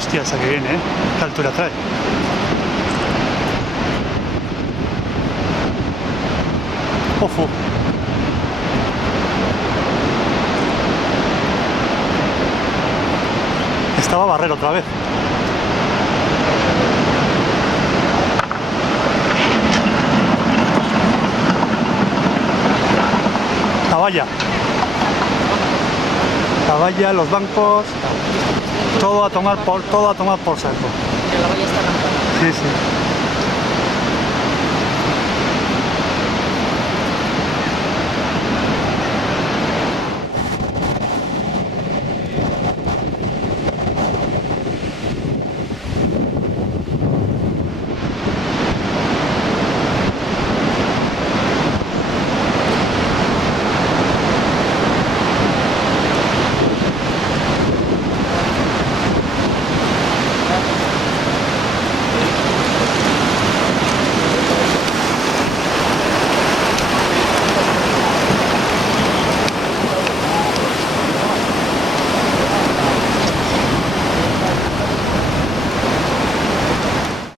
Hostia, esa que viene, ¿eh? ¿Qué altura trae? Ojo. Estaba a barrer otra vez. La valla, los bancos, todo a tomar por saco. Pero la valla está arrancada. Sí, sí.